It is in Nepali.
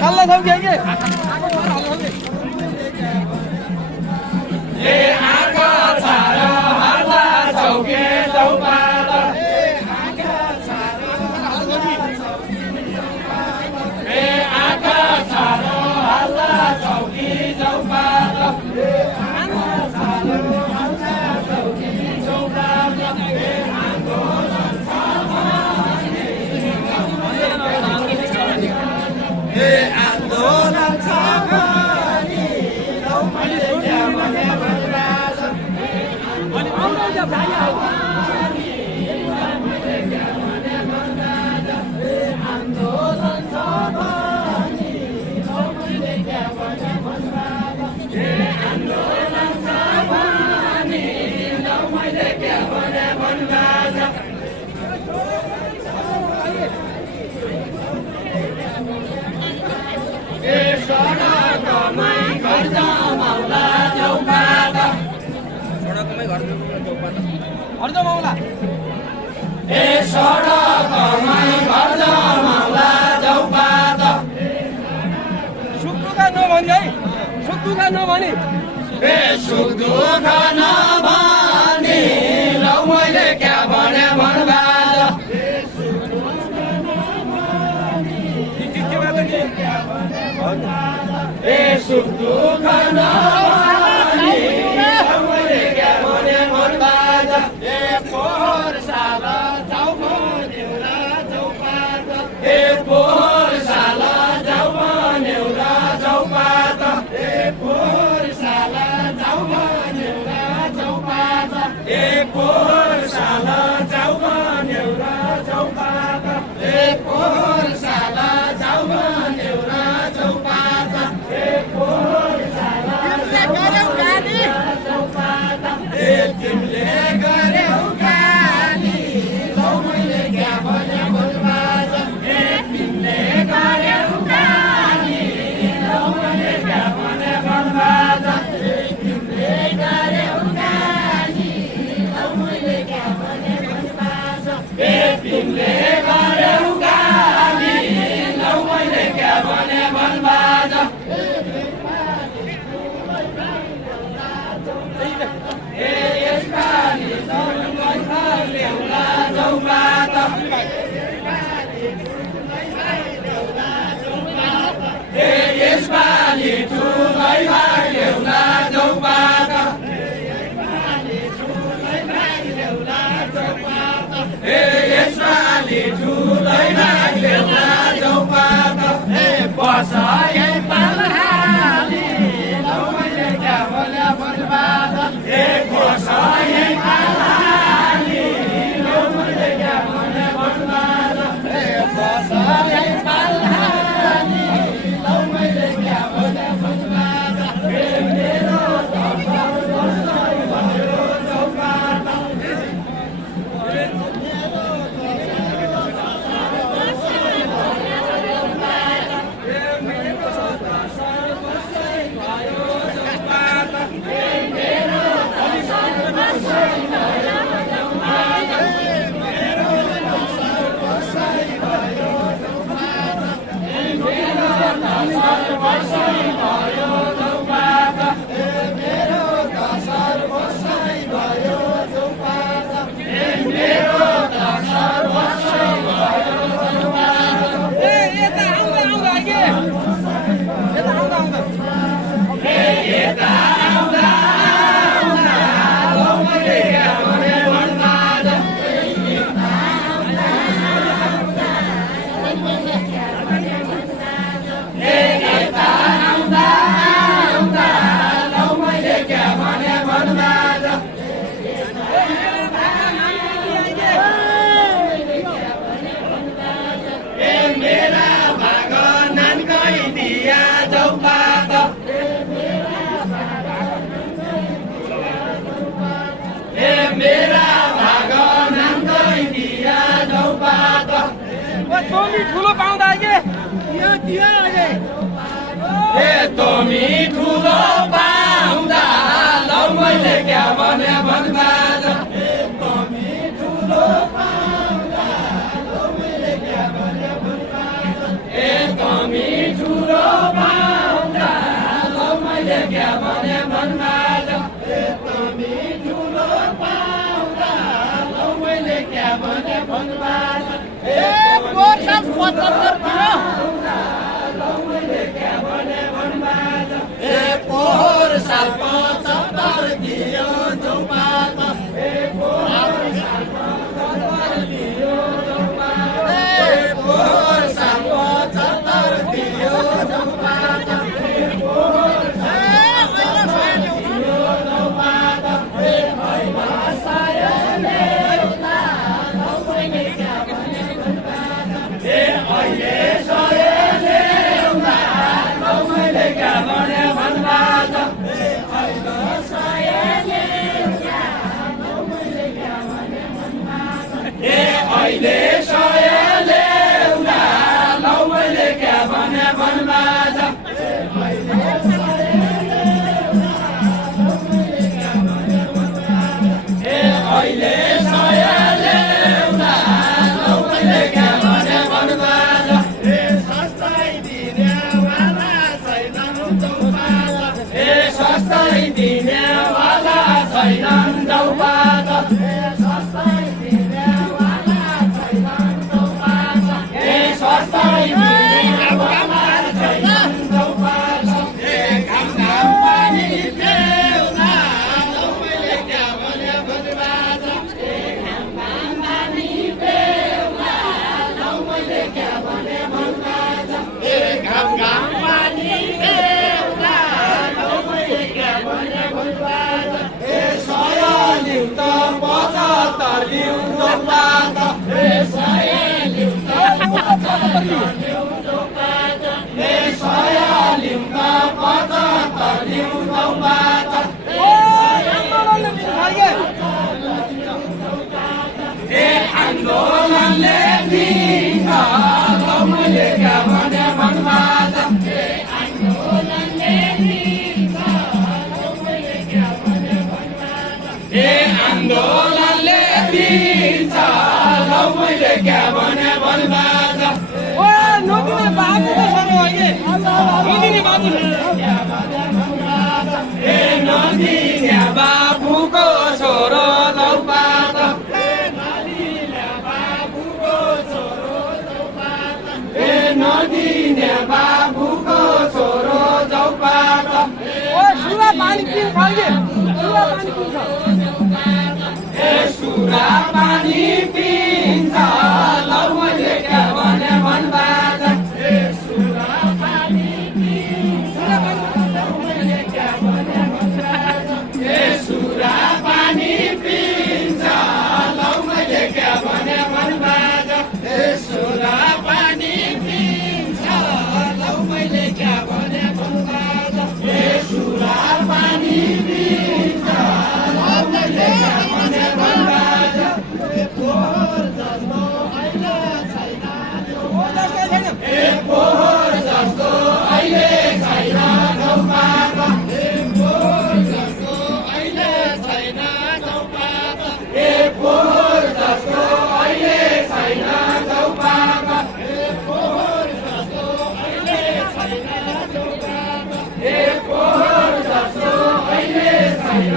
खाल्ला छौ के ए आँखा छारो हल्ला चौके चौपाल ए आँखा छारो हल्ला चौकी चौपाल ए आन्दोलन छ भने लौ मैले क्या भने भनिराछ आन्दोलन छ भने लौ मैले क्या भने भनिराछ आन्दोलन छ भने लौ मैले क्या भने भनिराछ ए सडकमै घर जमाउला चौपात सडकमै घर जमाउला ए सडकमै घर जमाउला चौपात सुख दुःख नभनी है सुख दुःख नभनी ए सुख दुःख नभनी लौ मैले क्या भने भनबाज ए सुख दुःख नभनी लौ मैले क्या भने भनबाज ए पोहोर साल जाऊ भन्यौला चौपात ए पोहोर साल जाऊ भन्यौला चौपात ए पोहोर साल जाऊ भन्यौला चौपात ए पोहोर साल जाऊ भन्यौला चौपात ए पोहोर साल जाऊ भन्यौला चौपात ए पोहोर साल ए तिमीले गर्यौ गाली लौ मैले क्या भने भनबाज ए तिमीले गर्यौ गाली लौ मैले क्या भने भनबाज ए तिमीले गर्यौ गाली लौ मैले क्या भने भनबाज ए तिमीले गर्यौ गाली लौ मैले क्या भने भनबाज ए यसपालि तुलै भाइ ल्याउला चौपात ए यसपालि तुलै भाइ ल्याउला चौपात ए यसपालि तुलै भाइ ल्याउला चौपात ए बसाए पालहाली लौ मैले क्या भने भनबाज ए बसाए पालहाली लौ मैले क्या भने भनबाज ए बसाए पालहाली लौ मैले क्या भने भनबाज ए मेरो दसर बसाइ भयो चौपात तमी ठुलो पाउँदा के ए तमी ठुलो पाउँदा लौ मैले क्या भने भनबाज ए तमी ठुलो पाउँदा लौ मैले क्या भने भनबाज ए तमी ठुलो भने मनबाज तमी ठुलो पाउँदा लौ मैले क्या भने मनबाज पोहोर साल 75 दियो चौपात पोहोर साल 75 दियो चौपात अहिले सयले उना लौ मैले क्या भने मनबाज अहिले सयले उना लौ मैले क्या भने मनबाज सस्ताइ दिने वाला छैनन् चौपात सस्ताइ दिने वाला छैनन् चौपात आन्दोलनले दिन्छ लौ मैले क्या भने मनबाज आन्दोलनले दिन्छ लौ मैले क्या भने मनबाज आन्दोलनले दिन्छ लौ मैले क्या भने मनबाज नदिने बाबुको छोरो अहिले नदिने बाबु नदिने बाबुको छोरो चौपात नदिने बाबुको छोरो चौपात सुरा पानी पिन्छ सुरा पानी पिन्छ लौ मैले क्या भने मनबाज सुरा पानी पिन्छ लौ मैले क्या भने मनबाज सुरा पानी पिन्छ लौ मैले क्या भने मनबाज सुरा पानी पिन्छ लौ मैले क्या भने मनबाज सुरा पानी पिन्छ लौ मैले क्या भने मनबाज पोहोर जस्तो अहिले छैन पोहोर जस्तो अहिले छैन चौपात पोहोर जस्तो अहिले छैन चौपात पोहोर जस्तो अहिले छैन चौपात पोहोर जस्तो अहिले छैन चौपात पोहोर जस्तो अहिले छैन